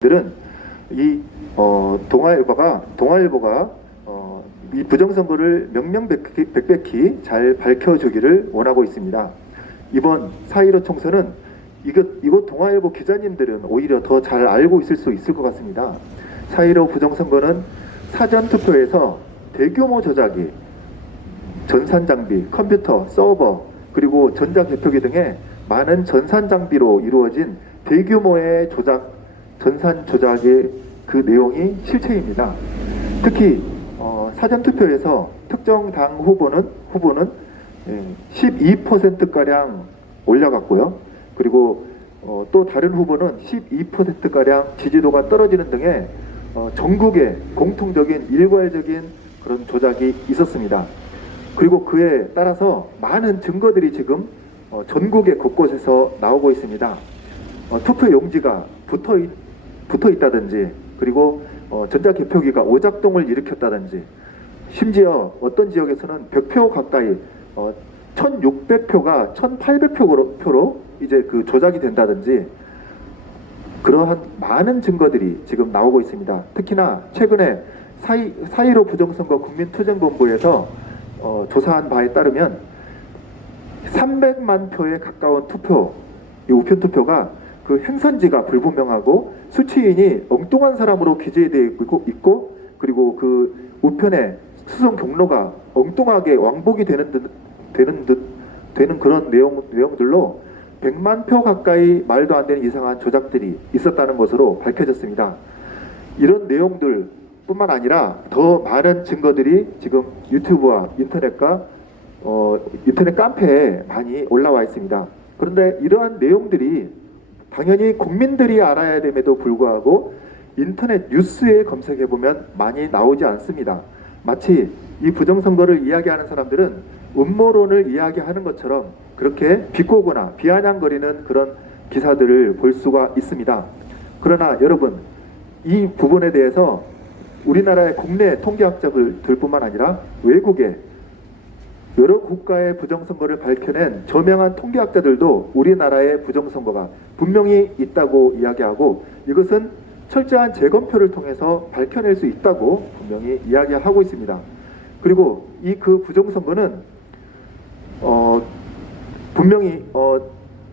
들은 이 동아일보가 이 부정선거를 명명백백히 잘 밝혀주기를 원하고 있습니다. 이번 4.15 총선은 이곳 동아일보 기자님들은 오히려 더 잘 알고 있을 수 있을 것 같습니다. 4.15 부정선거는 사전투표에서 대규모 조작이 전산장비, 컴퓨터, 서버, 그리고 전자개표기 등의 많은 전산장비로 이루어진 대규모의 전산 조작의 그 내용이 실체입니다. 특히 사전투표에서 특정 당 후보는 12%가량 올라갔고요. 그리고 또 다른 후보는 12%가량 지지도가 떨어지는 등의 전국에 공통적인 일괄적인 그런 조작이 있었습니다. 그리고 그에 따라서 많은 증거들이 지금 전국의 곳곳에서 나오고 있습니다. 투표 용지가 붙어 있다든지, 그리고 전자개표기가 오작동을 일으켰다든지, 심지어 어떤 지역에서는 100표 가까이 1600표가 1800표로 이제 그 조작이 된다든지, 그러한 많은 증거들이 지금 나오고 있습니다. 특히나 최근에 4.15 부정선거 국민투쟁본부에서 조사한 바에 따르면 300만 표에 가까운 이 우편투표가 그 행선지가 불분명하고 수취인이 엉뚱한 사람으로 기재되어 있고, 그리고 그 우편의 수송 경로가 엉뚱하게 왕복이 되는 그런 내용들로 100만 표 가까이 말도 안 되는 이상한 조작들이 있었다는 것으로 밝혀졌습니다. 이런 내용들 뿐만 아니라 더 많은 증거들이 지금 유튜브와 인터넷 깜페에 많이 올라와 있습니다. 그런데 이러한 내용들이 당연히 국민들이 알아야 됨에도 불구하고 인터넷 뉴스에 검색해보면 많이 나오지 않습니다. 마치 이 부정선거를 이야기하는 사람들은 음모론을 이야기하는 것처럼 그렇게 비꼬거나 비아냥거리는 그런 기사들을 볼 수가 있습니다. 그러나 여러분, 이 부분에 대해서 우리나라의 국내 통계학자들뿐만 아니라 외국의 여러 국가의 부정선거를 밝혀낸 저명한 통계학자들도 우리나라의 부정선거가 분명히 있다고 이야기하고, 이것은 철저한 재검표를 통해서 밝혀낼 수 있다고 분명히 이야기하고 있습니다. 그리고 이 그 부정선거는 분명히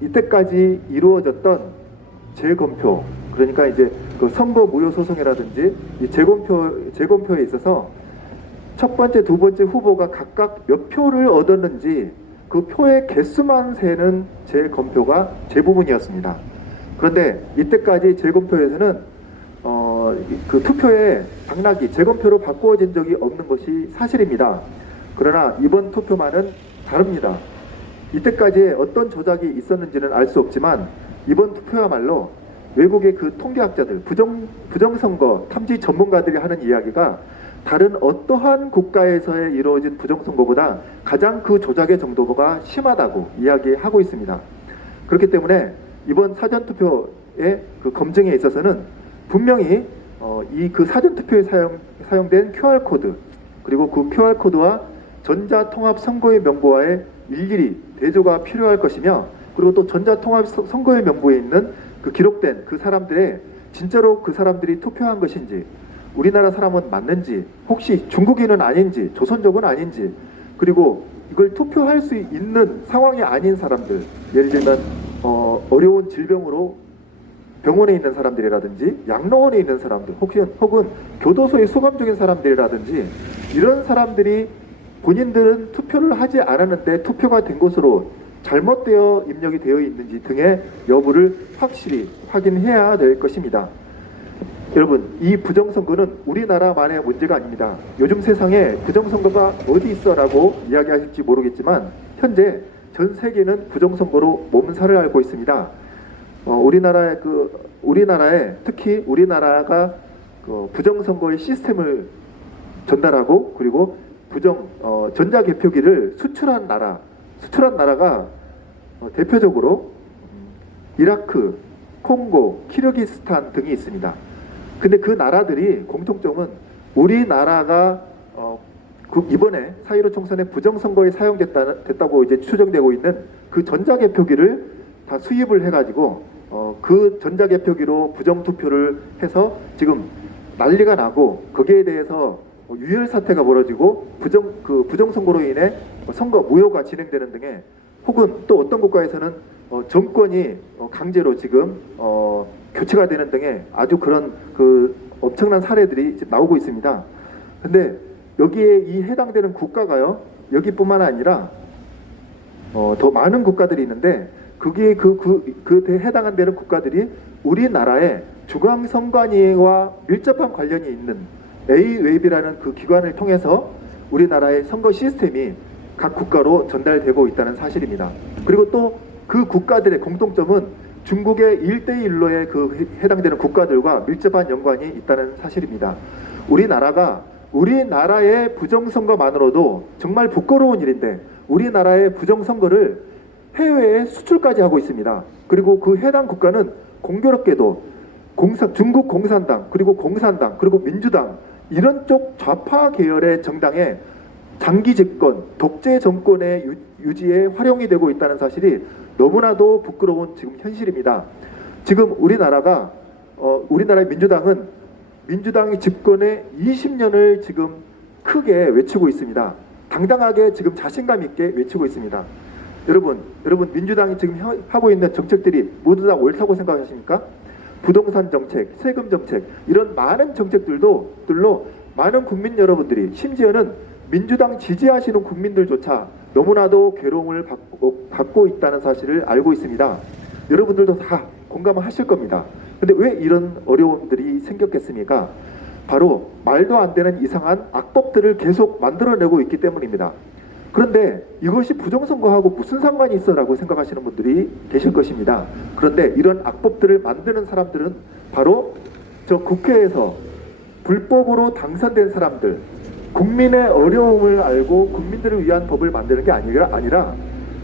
이때까지 이루어졌던 재검표, 그러니까 이제 그 선거 무효 소송이라든지 이 재검표에 있어서 첫 번째, 두 번째 후보가 각각 몇 표를 얻었는지 그 표의 개수만 세는 재검표가 대부분이었습니다. 그런데 이때까지 재검표에서는 그 투표의 당락이 재검표로 바꾸어진 적이 없는 것이 사실입니다. 그러나 이번 투표만은 다릅니다. 이때까지 어떤 조작이 있었는지는 알 수 없지만 이번 투표야말로 외국의 그 통계학자들, 부정선거 탐지 전문가들이 하는 이야기가 다른 어떠한 국가에서의 이루어진 부정선거보다 가장 그 조작의 정도가 심하다고 이야기하고 있습니다. 그렇기 때문에 이번 사전투표의 그 검증에 있어서는 분명히 이 그 사전투표에 사용된 QR코드, 그리고 그 QR코드와 전자통합선거의 명부와의 일일이 대조가 필요할 것이며, 그리고 또 전자통합선거의 명부에 있는 그 기록된 그 사람들의 진짜로 그 사람들이 투표한 것인지, 우리나라 사람은 맞는지, 혹시 중국인은 아닌지, 조선족은 아닌지, 그리고 이걸 투표할 수 있는 상황이 아닌 사람들, 예를 들면 어려운 질병으로 병원에 있는 사람들이라든지 양로원에 있는 사람들, 혹은 교도소에 수감 중인 사람들이라든지, 이런 사람들이 본인들은 투표를 하지 않았는데 투표가 된 것으로 잘못되어 입력이 되어 있는지 등의 여부를 확실히 확인해야 될 것입니다. 여러분, 이 부정선거는 우리나라만의 문제가 아닙니다. 요즘 세상에 부정선거가 어디 있어라고 이야기하실지 모르겠지만 현재 전 세계는 부정선거로 몸살을 앓고 있습니다. 우리나라에 특히 우리나라가 부정선거의 시스템을 전달하고, 그리고 전자개표기를 수출한 나라가 대표적으로 이라크, 콩고, 키르기스탄 등이 있습니다. 근데 그 나라들이 공통점은 우리나라가 이번에 4.15 총선에 부정선거에 사용됐다고 이제 추정되고 있는 그 전자개표기를 다 수입을 해가지고 그 전자개표기로 부정투표를 해서 지금 난리가 나고 거기에 대해서 유혈 사태가 벌어지고 부정선거로 인해 선거 무효가 진행되는 등의 혹은 또 어떤 국가에서는 정권이 강제로 지금 교체가 되는 등의 아주 그런 그 엄청난 사례들이 지금 나오고 있습니다. 근데 여기에 이 해당되는 국가가요, 여기뿐만 아니라 더 많은 국가들이 있는데 그게 해당한 되는 국가들이 우리나라의 중앙선관위와 밀접한 관련이 있는 A웹이라는 그 기관을 통해서 우리나라의 선거 시스템이 각 국가로 전달되고 있다는 사실입니다. 그리고 또 그 국가들의 공통점은 중국의 1대1로의 그 해당되는 국가들과 밀접한 연관이 있다는 사실입니다. 우리나라의 부정선거만으로도 정말 부끄러운 일인데 우리나라의 부정선거를 해외에 수출까지 하고 있습니다. 그리고 그 해당 국가는 공교롭게도 중국 공산당, 그리고 공산당, 그리고 민주당 이런 쪽 좌파 계열의 정당의 장기 집권, 독재 정권의 유지에 활용이 되고 있다는 사실이 너무나도 부끄러운 지금 현실입니다. 지금 우리나라의 민주당은 민주당이 집권에 20년을 지금 크게 외치고 있습니다. 당당하게 지금 자신감 있게 외치고 있습니다. 여러분 민주당이 지금 하고 있는 정책들이 모두 다 옳다고 생각하십니까? 부동산 정책, 세금 정책 이런 많은 정책들로 많은 국민 여러분들이 심지어는 민주당 지지하시는 국민들조차 너무나도 괴로움을 받고 있다는 사실을 알고 있습니다. 여러분들도 다 공감하실 겁니다. 근데 왜 이런 어려움들이 생겼겠습니까? 바로 말도 안 되는 이상한 악법들을 계속 만들어내고 있기 때문입니다. 그런데 이것이 부정선거하고 무슨 상관이 있어라고 생각하시는 분들이 계실 것입니다. 그런데 이런 악법들을 만드는 사람들은 바로 저 국회에서 불법으로 당선된 사람들, 국민의 어려움을 알고 국민들을 위한 법을 만드는 게 아니라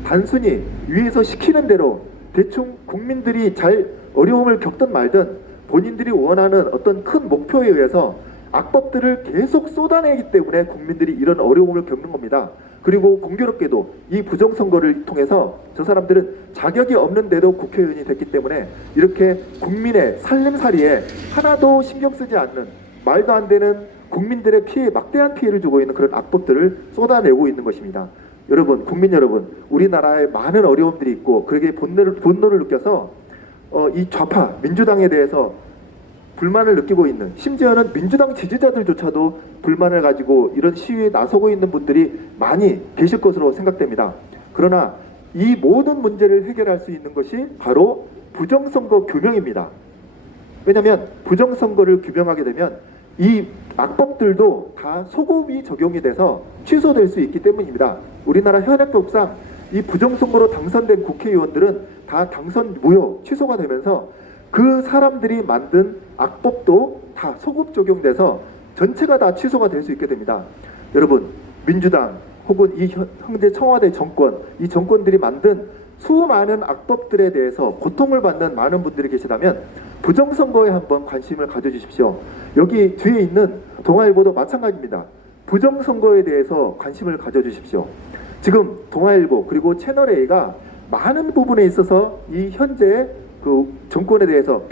단순히 위에서 시키는 대로 대충 국민들이 잘 어려움을 겪든 말든 본인들이 원하는 어떤 큰 목표에 의해서 악법들을 계속 쏟아내기 때문에 국민들이 이런 어려움을 겪는 겁니다. 그리고 공교롭게도 이 부정선거를 통해서 저 사람들은 자격이 없는데도 국회의원이 됐기 때문에 이렇게 국민의 살림살이에 하나도 신경 쓰지 않는 말도 안 되는 국민들의 막대한 피해를 주고 있는 그런 악법들을 쏟아내고 있는 것입니다. 여러분, 국민 여러분, 우리나라에 많은 어려움들이 있고 그러기에 분노를 느껴서 이 좌파 민주당에 대해서 불만을 느끼고 있는, 심지어는 민주당 지지자들조차도 불만을 가지고 이런 시위에 나서고 있는 분들이 많이 계실 것으로 생각됩니다. 그러나 이 모든 문제를 해결할 수 있는 것이 바로 부정선거 규명입니다. 왜냐하면 부정선거를 규명하게 되면 이 악법들도 다 소급이 적용이 돼서 취소될 수 있기 때문입니다. 우리나라 현행법상 이 부정선거로 당선된 국회의원들은 다 당선 무효, 취소가 되면서 그 사람들이 만든 악법도 다 소급 적용돼서 전체가 다 취소가 될 수 있게 됩니다. 여러분, 민주당 혹은 이 현재 청와대 정권, 이 정권들이 만든 수많은 악법들에 대해서 고통을 받는 많은 분들이 계시다면 부정선거에 한번 관심을 가져주십시오. 여기 뒤에 있는 동아일보도 마찬가지입니다. 부정선거에 대해서 관심을 가져주십시오. 지금 동아일보 그리고 채널A가 많은 부분에 있어서 이 현재 그 정권에 대해서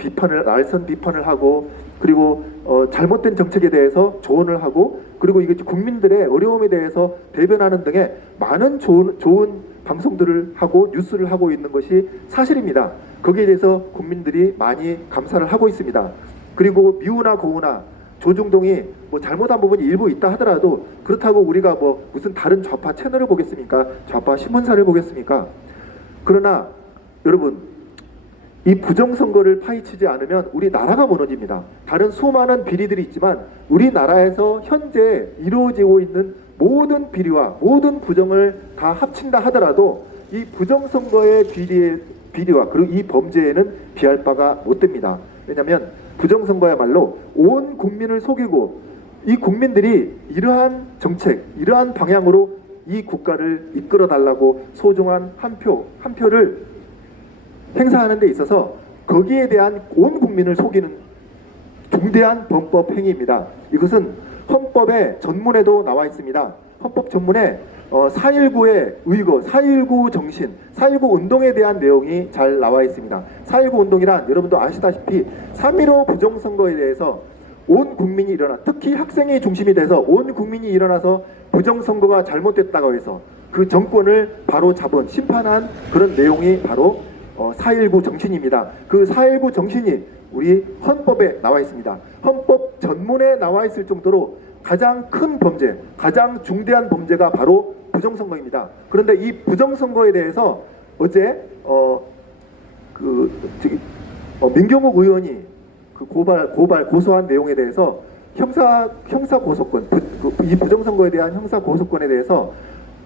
날선 비판을 하고 그리고 잘못된 정책에 대해서 조언을 하고 그리고 이게 국민들의 어려움에 대해서 대변하는 등의 많은 좋은 방송들을 하고 뉴스를 하고 있는 것이 사실입니다. 거기에 대해서 국민들이 많이 감사를 하고 있습니다. 그리고 미우나 고우나 조중동이 뭐 잘못한 부분이 일부 있다 하더라도 그렇다고 우리가 뭐 무슨 다른 좌파 채널을 보겠습니까? 좌파 신문사를 보겠습니까? 그러나 여러분, 이 부정선거를 파헤치지 않으면 우리 나라가 무너집니다. 다른 수많은 비리들이 있지만 우리나라에서 현재 이루어지고 있는 모든 비리와 모든 부정을 다 합친다 하더라도 이 부정선거의 비리와 그리고 이 범죄에는 비할 바가 못 됩니다. 왜냐하면 부정선거야말로 온 국민을 속이고 이 국민들이 이러한 정책, 이러한 방향으로 이 국가를 이끌어달라고 소중한 한 표를 행사하는 데 있어서 거기에 대한 온 국민을 속이는 중대한 범법 행위입니다. 이것은 헌법의 전문에도 나와 있습니다. 헌법 전문에 4.19의 의거, 4.19 정신, 4.19 운동에 대한 내용이 잘 나와 있습니다. 4.19 운동이란 여러분도 아시다시피 3.15 부정선거에 대해서 온 국민이 일어나, 특히 학생이 중심이 돼서 온 국민이 일어나서 부정선거가 잘못됐다고 해서 그 정권을 바로 잡은, 심판한 그런 내용이 바로 4.19 정신입니다. 그 4.19 정신이 우리 헌법에 나와 있습니다. 헌법 전문에 나와 있을 정도로 가장 큰 범죄, 가장 중대한 범죄가 바로 부정선거입니다. 그런데 이 부정선거에 대해서 어제 민경욱 의원이 그 고소한 내용에 대해서 형사 고소권, 이 부정선거에 대한 형사 고소권에 대해서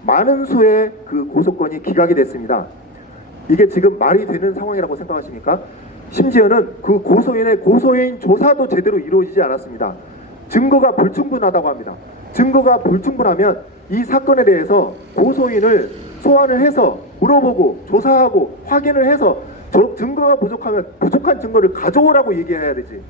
많은 수의 그 고소권이 기각이 됐습니다. 이게 지금 말이 되는 상황이라고 생각하십니까? 심지어는 그 고소인 조사도 제대로 이루어지지 않았습니다. 증거가 불충분하다고 합니다. 증거가 불충분하면 이 사건에 대해서 고소인을 소환을 해서 물어보고 조사하고 확인을 해서 증거가 부족하면 부족한 증거를 가져오라고 얘기해야 되지.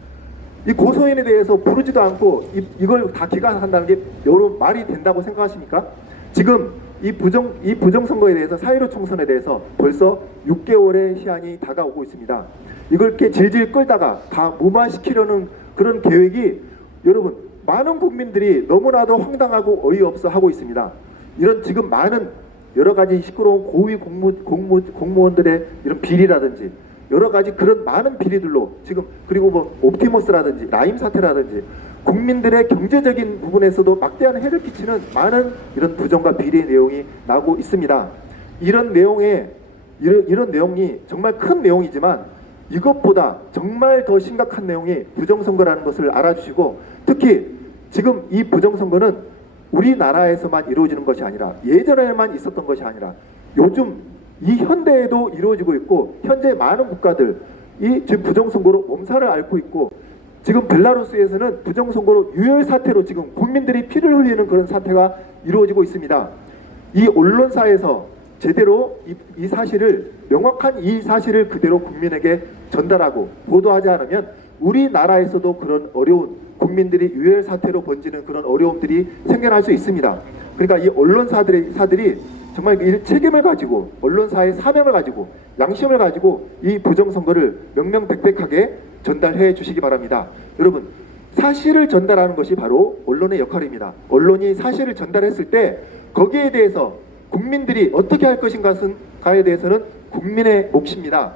이 고소인에 대해서 부르지도 않고 이걸 다 기각한다는 게 여러분 말이 된다고 생각하십니까? 지금 이 부정선거에 대해서 4.15 총선에 대해서 벌써 6개월의 시한이 다가오고 있습니다. 이걸 이렇게 질질 끌다가 다 무마시키려는 그런 계획이 여러분 많은 국민들이 너무나도 황당하고 어이없어 하고 있습니다. 이런 지금 많은 여러 가지 시끄러운 고위 공무원들의 이런 비리라든지 여러 가지 그런 많은 비리들로 지금, 그리고 뭐 옵티머스라든지 라임 사태라든지 국민들의 경제적인 부분에서도 막대한 해를 끼치는 많은 이런 부정과 비리의 내용이 나오고 있습니다. 이런 내용이 정말 큰 내용이지만 이것보다 정말 더 심각한 내용이 부정선거라는 것을 알아주시고, 특히 지금 이 부정선거는 우리나라에서만 이루어지는 것이 아니라 예전에만 있었던 것이 아니라 요즘 이 현대에도 이루어지고 있고, 현재 많은 국가들이 지금 부정선거로 몸살을 앓고 있고, 지금 벨라루스에서는 부정선거로 유혈 사태로 지금 국민들이 피를 흘리는 그런 사태가 이루어지고 있습니다. 이 언론사에서 제대로 이 사실을, 명확한 이 사실을 그대로 국민에게 전달하고 보도하지 않으면 우리나라에서도 그런 어려운, 국민들이 유혈 사태로 번지는 그런 어려움들이 생겨날 수 있습니다. 그러니까 이 언론사들이 정말 이 책임을 가지고, 언론사의 사명을 가지고, 양심을 가지고 이 부정선거를 명명백백하게 전달해 주시기 바랍니다. 여러분, 사실을 전달하는 것이 바로 언론의 역할입니다. 언론이 사실을 전달했을 때 거기에 대해서 국민들이 어떻게 할 것인가에 대해서는 국민의 몫입니다.